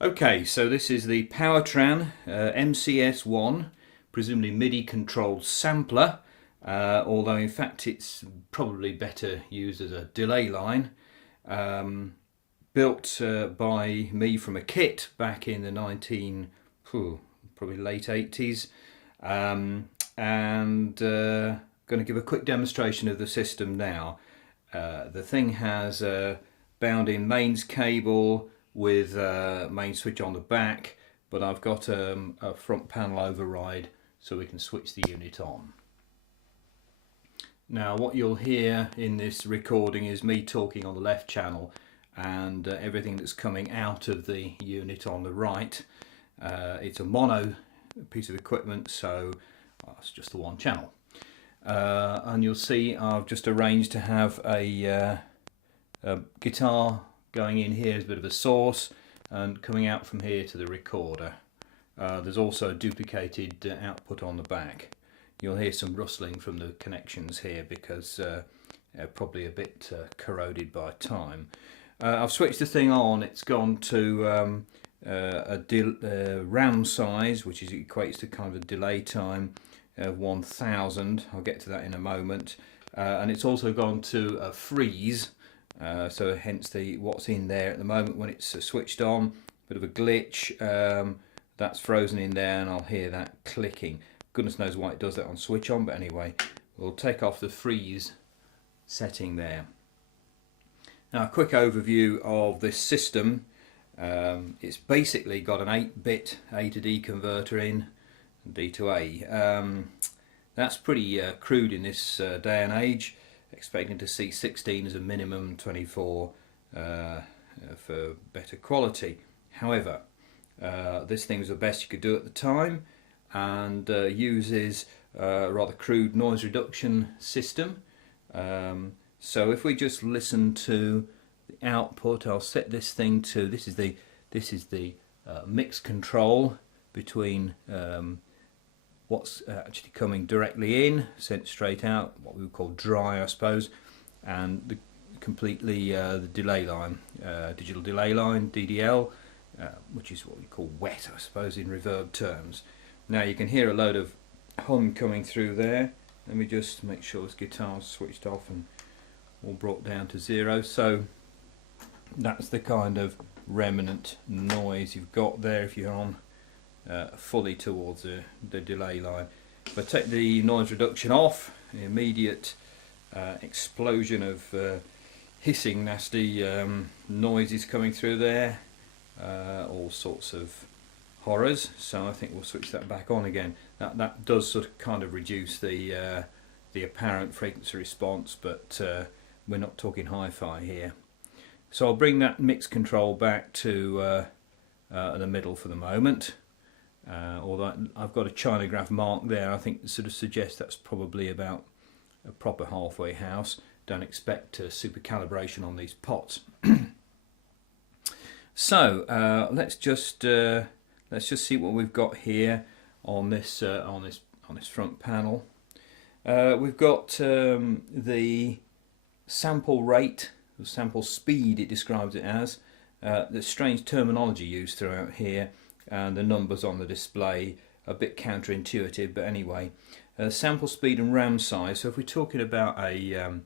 Okay, so this is the Powertran MCS-1, presumably MIDI Controlled Sampler, although in fact it's probably better used as a delay line. Built by me from a kit back in the probably late 80s, and going to give a quick demonstration of the system now. The thing has a bound-in mains cable with a main switch on the back, but I've got a front panel override so we can switch the unit on. Now what you'll hear in this recording is me talking on the left channel and everything that's coming out of the unit on the right. It's a mono piece of equipment, so it's just the one channel. And you'll see I've just arranged to have a guitar going in here as a bit of a source and coming out from here to the recorder. There's also a duplicated output on the back. You'll hear some rustling from the connections here because probably a bit corroded by time. I've switched the thing on. It's gone to a RAM size, which equates to kind of a delay time of 1000. I'll get to that in a moment. And it's also gone to a freeze. So hence what's in there at the moment when it's switched on, bit of a glitch, that's frozen in there and I'll hear that clicking. Goodness knows why it does that on switch on, but anyway, we'll take off the freeze setting there. Now a quick overview of this system. It's basically got an 8-bit A to D converter in, D to A. That's pretty crude in this day and age. Expecting to see 16 as a minimum, 24 for better quality. However, this thing was the best you could do at the time and uses a rather crude noise reduction system. So if we just listen to the output, I'll set this thing to, this is the mix control between what's actually coming directly in, sent straight out, what we would call dry I suppose, and the completely the delay line, digital delay line, DDL, which is what we call wet I suppose in reverb terms. Now you can hear a load of hum coming through there. Let me just make sure this guitar's switched off and all brought down to 0. So that's the kind of remnant noise you've got there if you're on fully towards the delay line. If I take the noise reduction off, the immediate explosion of hissing nasty noises coming through there, all sorts of horrors. So I think we'll switch that back on again. That does sort of kind of reduce the apparent frequency response, but we're not talking hi-fi here. So I'll bring that mix control back to the middle for the moment. Although I've got a Chinograph mark there, I think it sort of suggests that's probably about a proper halfway house. Don't expect super calibration on these pots. So let's just see what we've got here on this front panel. We've got the sample rate, the sample speed it describes it as. There's strange terminology used throughout here, and the numbers on the display a bit counterintuitive, but anyway, sample speed and RAM size. So if we're talking about a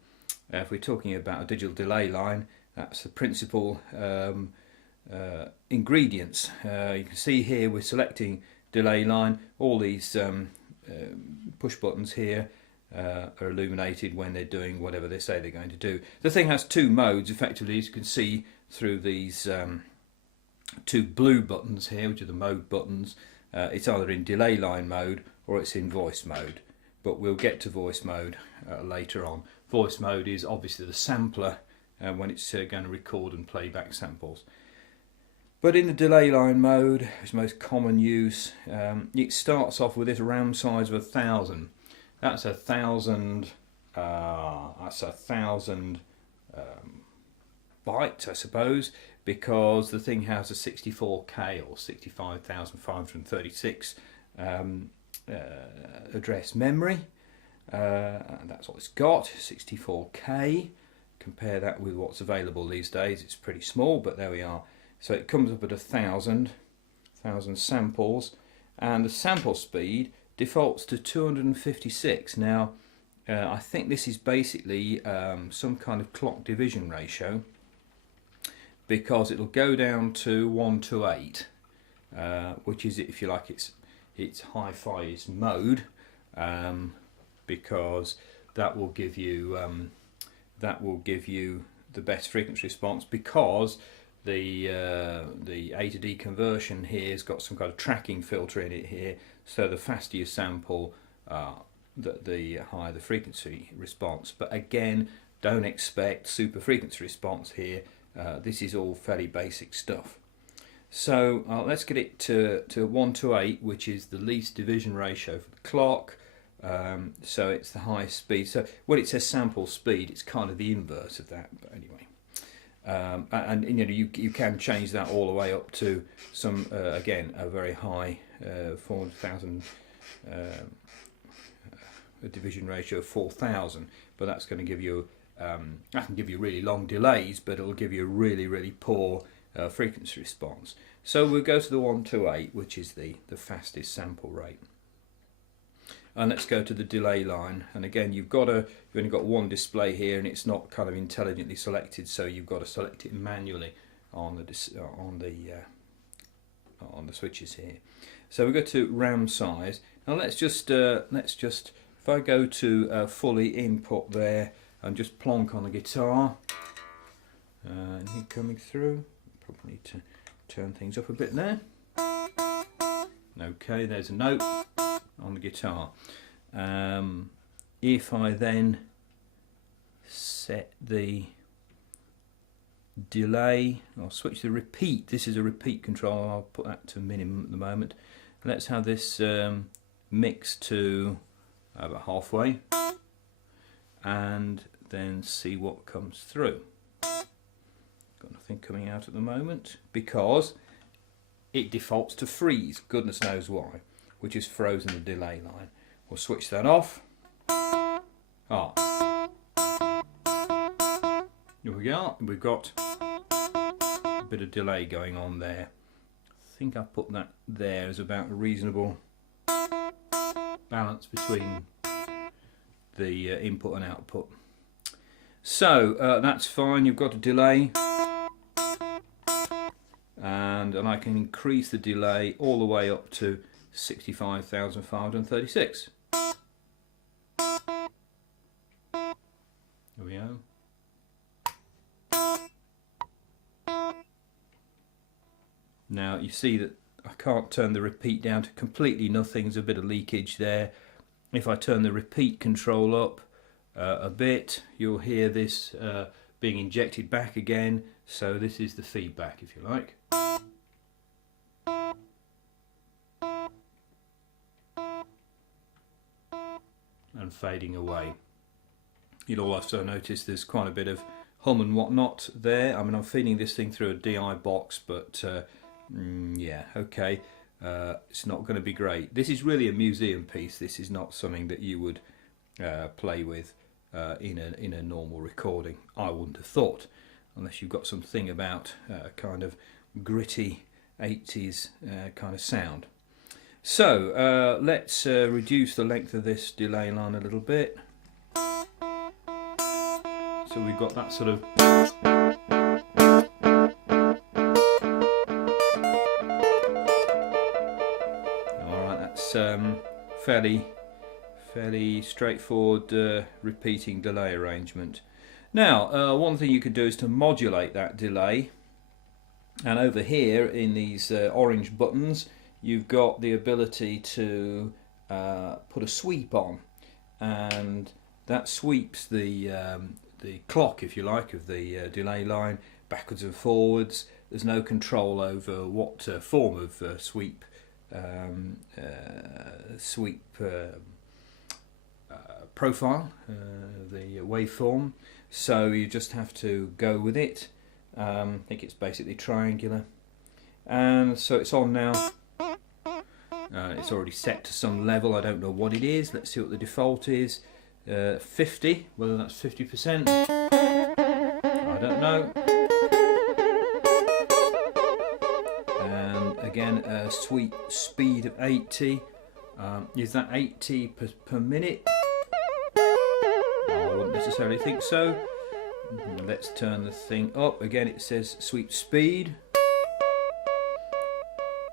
digital delay line, that's the principal ingredients. You can see here we're selecting delay line. All these push buttons here are illuminated when they're doing whatever they say they're going to do. The thing has two modes effectively, as you can see through these two blue buttons here, which are the mode buttons. It's either in delay line mode or it's in voice mode, but we'll get to voice mode later on. Voice mode is obviously the sampler when it's going to record and play back samples. But in the delay line mode, which is most common use, it starts off with this RAM size of 1000. That's 1000. That's 1000 bytes, I suppose, because the thing has a 64K or 65,536 address memory. And that's what it's got, 64K. Compare that with what's available these days, it's pretty small, but there we are. So it comes up at 1,000 samples, and the sample speed defaults to 256. Now I think this is basically some kind of clock division ratio, because it'll go down to 1 to 8, which is, if you like, it's hi-fi's mode, because that will give you the best frequency response, because the A to D conversion here has got some kind of tracking filter in it here, so the faster you sample, the higher the frequency response. But again, don't expect super frequency response here. This is all fairly basic stuff. So let's get it to 1 to 8, which is the least division ratio for the clock. So it's the highest speed. So when it says sample speed, it's kind of the inverse of that. But anyway, and you know, you can change that all the way up to some again, a very high 400,000 a division ratio of 4,000. But that's going to give you that can give you really long delays, but it'll give you a really poor frequency response. So we'll go to the 1 to 8, which is the fastest sample rate. And let's go to the delay line. And again, you've only got one display here, and it's not kind of intelligently selected, so you've got to select it manually on the switches here. So we go to RAM size. Now let's just if I go to fully input there and just plonk on the guitar, and coming through, probably need to turn things up a bit there. Okay, there's a note on the guitar. If I then set the delay, I'll switch the repeat. This is a repeat control. I'll put that to minimum at the moment. Let's have this mix to about halfway, and then see what comes through. Got nothing coming out at the moment because it defaults to freeze. Goodness knows why, which is frozen the delay line. We'll switch that off. Here we go. We've got a bit of delay going on there. I think I put that there as about a reasonable balance between the input and output. So that's fine. You've got a delay, and I can increase the delay all the way up to 65,536. There we go. Now you see that I can't turn the repeat down to completely nothing. There's a bit of leakage there. If I turn the repeat control up a bit, you'll hear this being injected back again. So this is the feedback, if you like. And fading away. You'll also notice there's quite a bit of hum and whatnot there. I mean, I'm feeding this thing through a DI box, but yeah, okay, it's not going to be great. This is really a museum piece. This is not something that you would play with in a normal recording. I wouldn't have thought, unless you've got something about kind of gritty 80s kind of sound. So let's reduce the length of this delay line a little bit. So we've got that sort of fairly straightforward repeating delay arrangement. Now one thing you could do is to modulate that delay, and over here in these orange buttons you've got the ability to put a sweep on, and that sweeps the clock, if you like, of the delay line backwards and forwards. There's no control over what form of sweep profile, the waveform, so you just have to go with it. I think it's basically triangular, and so it's on now. It's already set to some level. I don't know what it is. Let's see what the default is. 50, whether that's 50%, I don't know. again, sweep speed of 80. Is that 80 per minute? I wouldn't necessarily think so. Let's turn the thing up. Again, it says sweep speed.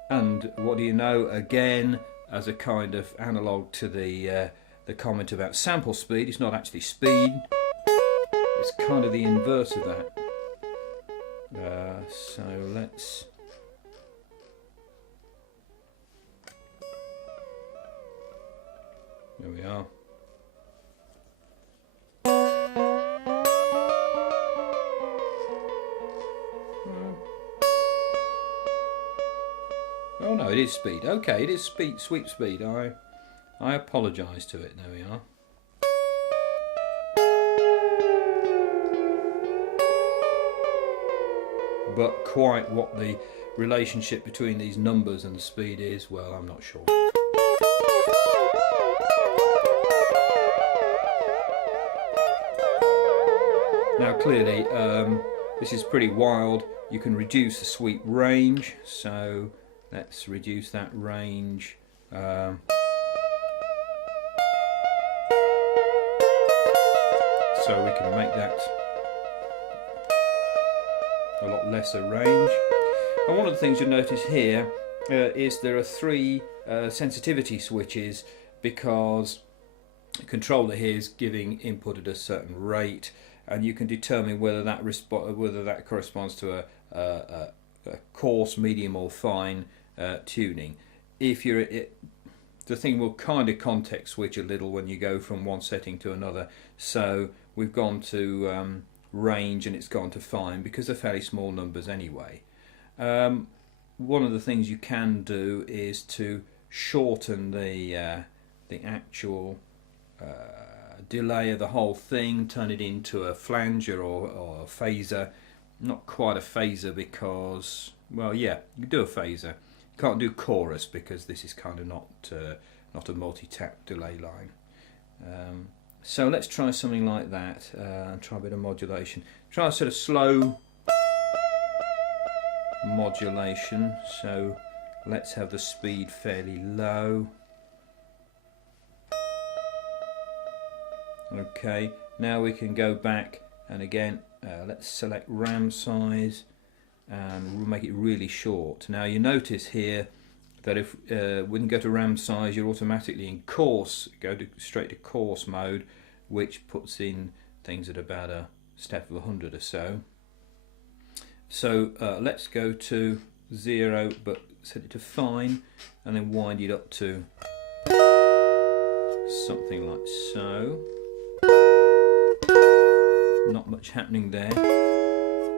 And what do you know? Again, as a kind of analogue to the comment about sample speed, it's not actually speed. It's kind of the inverse of that. So let's. There we are. Oh no, it is speed. Okay, it is speed, sweep speed. I apologise to it. There we are. But quite what the relationship between these numbers and the speed is, well, I'm not sure. Now clearly, this is pretty wild. You can reduce the sweep range, so let's reduce that range. So we can make that a lot lesser range. And one of the things you'll notice here is there are 3 sensitivity switches, because the controller here is giving input at a certain rate, and you can determine whether that corresponds to a coarse, medium or fine tuning. If you're the thing will kind of context switch a little when you go from one setting to another. So we've gone to range and it's gone to fine, because they're fairly small numbers anyway. One of the things you can do is to shorten the actual delay of the whole thing, turn it into a flanger or a phaser. Not quite a phaser because, well, yeah, you can do a phaser. You can't do chorus because this is kind of not a multi-tap delay line. So let's try something like that and try a bit of modulation. Try a sort of slow modulation. So let's have the speed fairly low. Okay, now we can go back and again let's select RAM size and we'll make it really short. Now you notice here that if when you go to RAM size, you're automatically in coarse, straight to coarse mode, which puts in things at about a step of 100 or so. So let's go to 0 but set it to fine and then wind it up to something like so. Not much happening there.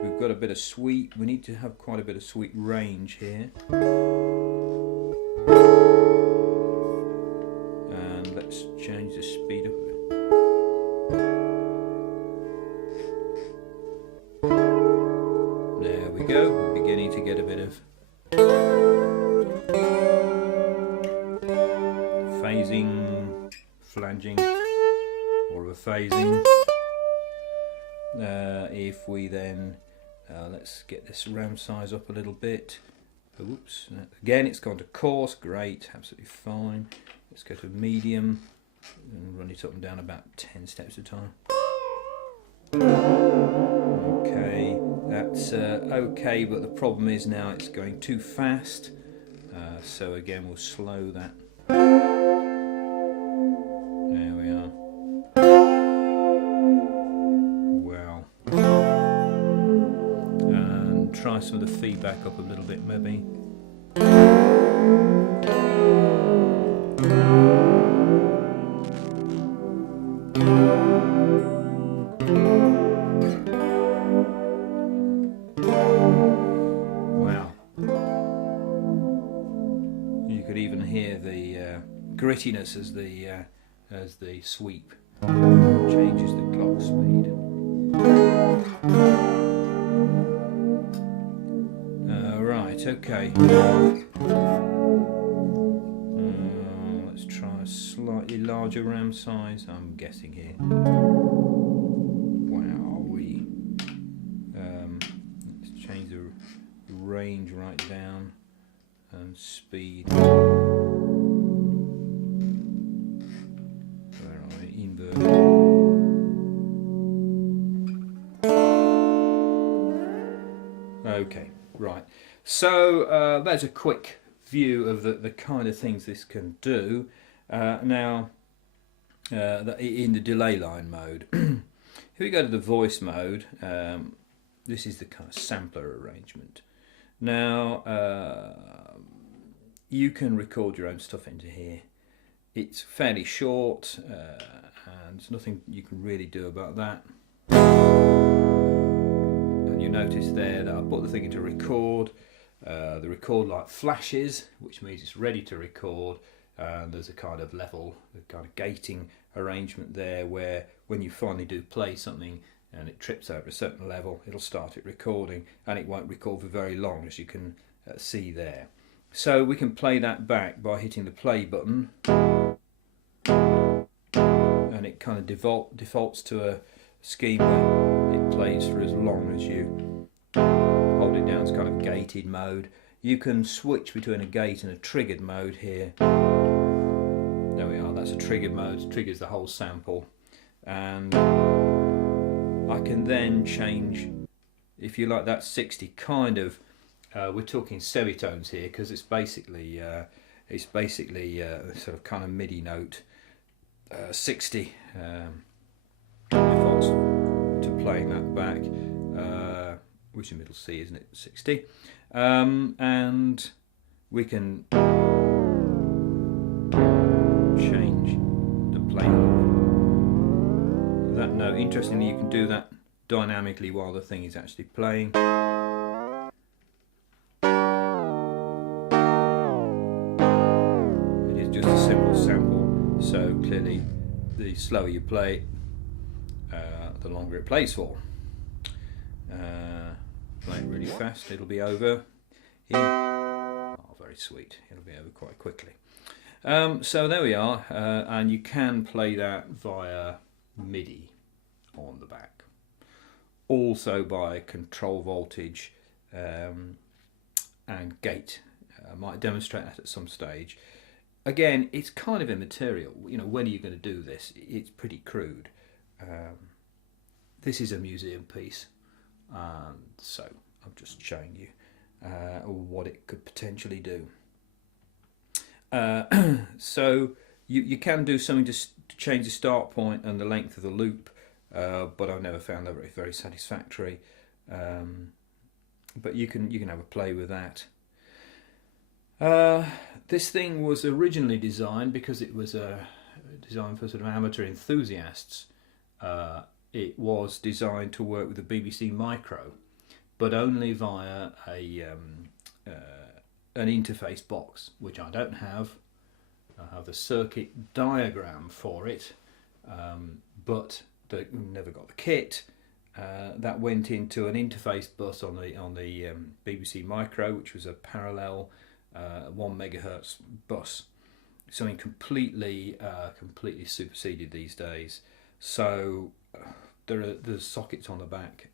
We've got a bit of sweep. We need to have quite a bit of sweep range here. And let's change the speed up a bit. There we go. We're beginning to get a bit of phasing, flanging, or a phasing. If we then let's get this RAM size up a little bit. Oops, again it's gone to coarse, great, absolutely fine. Let's go to medium and run it up and down about 10 steps at a time. Okay, that's okay, but the problem is now it's going too fast. So again we'll slow that. There we are. Try some of the feedback up a little bit maybe. Wow. You could even hear the grittiness as the sweep changes the clock speed. Okay. Let's try a slightly larger RAM size, I'm guessing here. Wow, let's change the range right down. and speed. Where are we? Invert. Okay, right. So that's a quick view of the kind of things this can do. Now, in the delay line mode, if we go to the voice mode, this is the kind of sampler arrangement. Now, you can record your own stuff into here. It's fairly short, and there's nothing you can really do about that. And you notice there that I put the thing into record. The record light flashes, which means it's ready to record. And there's a kind of level, a kind of gating arrangement there, where when you finally do play something and it trips over a certain level, it'll start it recording, and it won't record for very long, as you can see there. So we can play that back by hitting the play button, and it kind of defaults to a scheme where it plays for as long as you hold it down. It's kind of gated mode. You can switch between a gate and a triggered mode here. There we are, that's a triggered mode, it triggers the whole sample. And I can then change, if you like, that 60 kind of, we're talking semitones here, because it's basically sort of kind of MIDI note 60 defaults to playing that back, which is middle C, isn't it? 60. And we can change the playing that note. Interestingly, you can do that dynamically while the thing is actually playing. It is just a simple sample, so clearly the slower you play, the longer it plays for. Play it really fast, it'll be over in, oh, very sweet, it'll be over quite quickly. So there we are, and you can play that via MIDI on the back, also by control voltage and gate. I might demonstrate that at some stage. Again, it's kind of immaterial. You know, when are you going to do this? It's pretty crude. This is a museum piece, so I'm just showing you what it could potentially do. So you can do something to change the start point and the length of the loop, but I've never found that very satisfactory. But you can have a play with that. This thing was originally designed because it was designed for sort of amateur enthusiasts. It was designed to work with the BBC Micro, but only via an interface box, which I don't have. I have the circuit diagram for it, but never got the kit. That went into an interface bus on the BBC Micro, which was a parallel 1 megahertz bus. Something completely superseded these days. So there's sockets on the back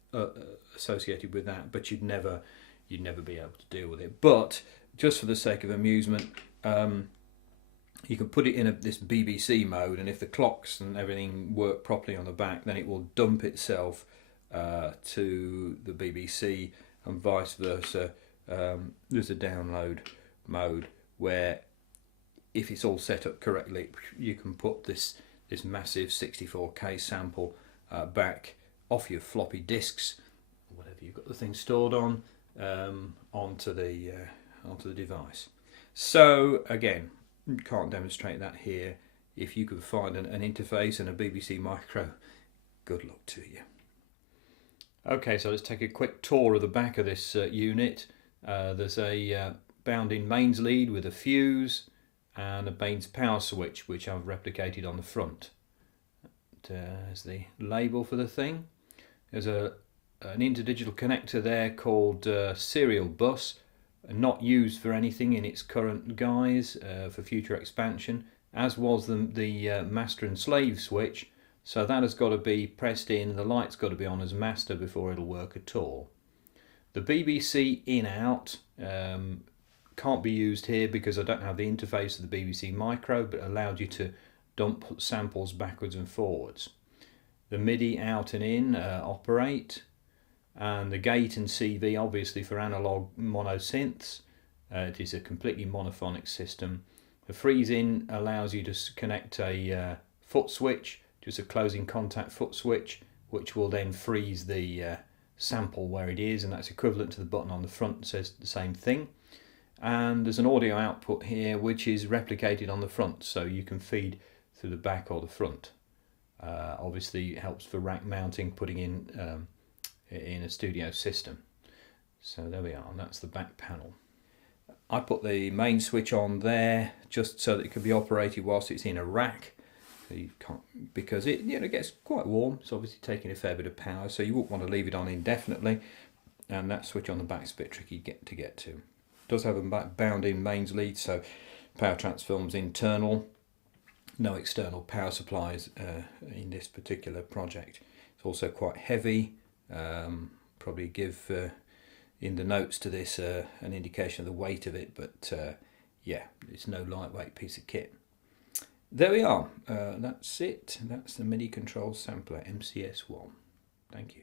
associated with that, but you'd never be able to deal with it. But just for the sake of amusement, you can put it in this BBC mode, and if the clocks and everything work properly on the back, then it will dump itself to the BBC, and vice versa. There's a download mode where, if it's all set up correctly, you can put this massive 64K sample back off your floppy disks, whatever you've got the thing stored on, onto the device. So again, can't demonstrate that here. If you could find an interface and a BBC Micro, good luck to you. Okay, so let's take a quick tour of the back of this unit. There's a bound-in mains lead with a fuse and a mains power switch, which I've replicated on the front. There's the label for the thing. There's an interdigital connector there called serial bus, not used for anything in its current guise, for future expansion, as was the master and slave switch. So that has got to be pressed in, the light's got to be on as master before it'll work at all. The BBC in-out can't be used here because I don't have the interface of the BBC Micro, but allowed you to dump samples backwards and forwards. The MIDI out and in operate, and the gate and CV obviously for analog mono synths. It is a completely monophonic system. The freeze in allows you to connect a foot switch, just a closing contact foot switch, which will then freeze the sample where it is, and that's equivalent to the button on the front that says the same thing. And there's an audio output here which is replicated on the front, so you can feed through the back or the front. Obviously it helps for rack mounting, putting in a studio system. So there we are, and that's the back panel. I put the main switch on there just so that it can be operated whilst it's in a rack. So you can't, because it gets quite warm. It's obviously taking a fair bit of power, so you wouldn't want to leave it on indefinitely. And that switch on the back is a bit tricky to get to. It does have a bound-in mains lead, so power transform's internal. No external power supplies in this particular project. It's also quite heavy. Probably give in the notes to this an indication of the weight of it, but yeah, it's no lightweight piece of kit. There we are. That's it. That's the MIDI Controlled Sampler MCS-1. Thank you.